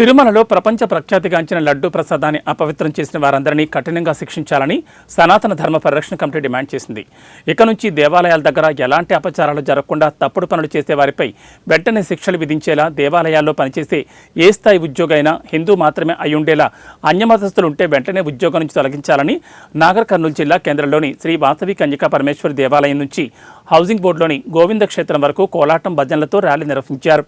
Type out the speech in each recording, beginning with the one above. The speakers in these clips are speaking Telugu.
తిరుమలలో ప్రపంచ ప్రఖ్యాతిగాంచిన లడ్డూ ప్రసాదాన్ని అపవిత్రం చేసిన వారందరినీ కఠినంగా శిక్షించాలని సనాతన ధర్మ పరిరక్షణ కమిటీ డిమాండ్ చేసింది. ఇక నుంచి దేవాలయాల దగ్గర ఎలాంటి అపచారాలు జరగకుండా తప్పుడు పనులు చేసే వారిపై వెంటనే శిక్షలు విధించేలా, దేవాలయాల్లో పనిచేసే ఏ స్థాయి ఉద్యోగైనా హిందూ మాత్రమే అయ్యుండేలా అన్యమతస్థులుంటే వెంటనే ఉద్యోగం నుంచి తొలగించాలని నాగర్ కర్నూలు జిల్లా కేంద్రంలోని శ్రీ వాసవి కన్యకా పరమేశ్వరి దేవాలయం నుంచి హౌసింగ్ బోర్డులోని గోవింద క్షేత్రం వరకు కోలాటం భజనలతో ర్యాలీ నిర్వహించారు.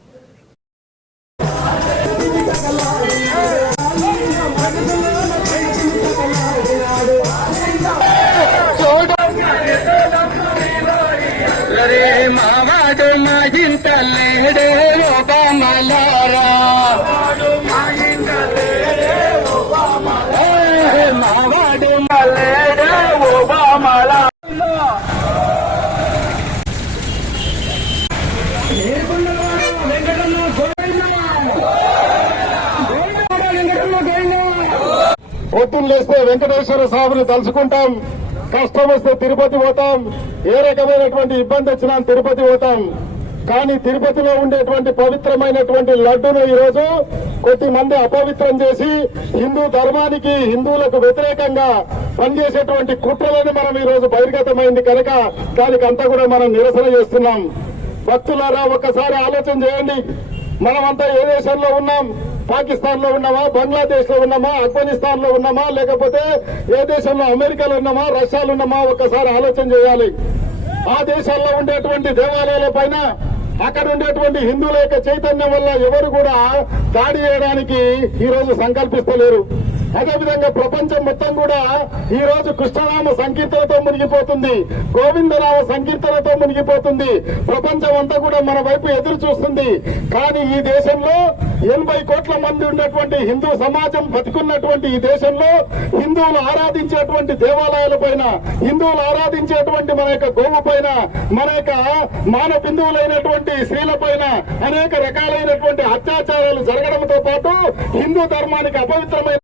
పొద్దున్న లేస్తే వెంకటేశ్వర స్వామిని తలుచుకుంటాం, కష్టం వస్తే తిరుపతి పోతాం, ఏ రకమైనటువంటి ఇబ్బంది వచ్చినా తిరుపతి పోతాం. కానీ తిరుపతిలో ఉండేటువంటి పవిత్రమైనటువంటి లడ్డును ఈరోజు కొద్దిమంది అపవిత్రం చేసి హిందూ ధర్మానికి, హిందువులకు వ్యతిరేకంగా పనిచేసేటువంటి కుట్రలను మనం ఈరోజు బహిర్గతమైంది కనుక దానికి అంతా కూడా మనం నిరసన చేస్తున్నాం. భక్తులారా, ఒక్కసారి ఆలోచన చేయండి. మనమంతా ఏ దేశంలో ఉన్నాం? పాకిస్తాన్ లో ఉన్నామా, బంగ్లాదేశ్ లో ఉన్నామా, ఆఫ్ఘనిస్తాన్ లో ఉన్నామా, లేకపోతే ఏ దేశంలో అమెరికాలో ఉన్నామా, రష్యాలో ఉన్నామా? ఒక్కసారి ఆలోచన చేయాలి. ఆ దేశాల్లో ఉండేటువంటి దేవాలయాల పైన అక్కడ ఉండేటువంటి హిందువుల యొక్క చైతన్యం వల్ల ఎవరు కూడా దాడి చేయడానికి ఈ రోజు సంకల్పిస్తలేరు. అదేవిధంగా ప్రపంచం మొత్తం కూడా ఈ రోజు కృష్ణనామ సంకీర్తనతో మునిగిపోతుంది, గోవిందనామ సంకీర్తనతో మునిగిపోతుంది. ప్రపంచం అంతా కూడా మన వైపు ఎదురు చూస్తుంది. కానీ ఈ దేశంలో 80 కోట్ల మంది ఉన్నటువంటి హిందూ సమాజం బతుకున్నటువంటి ఈ దేశంలో హిందువులు ఆరాధించేటువంటి దేవాలయాల పైన, హిందువులు ఆరాధించేటువంటి మన యొక్క గోవు పైన, మన యొక్క మాన బిందువులైనటువంటి స్త్రీల పైన అనేక రకాలైనటువంటి అత్యాచారాలు జరగడంతో పాటు హిందూ ధర్మానికి అపవిత్రమైన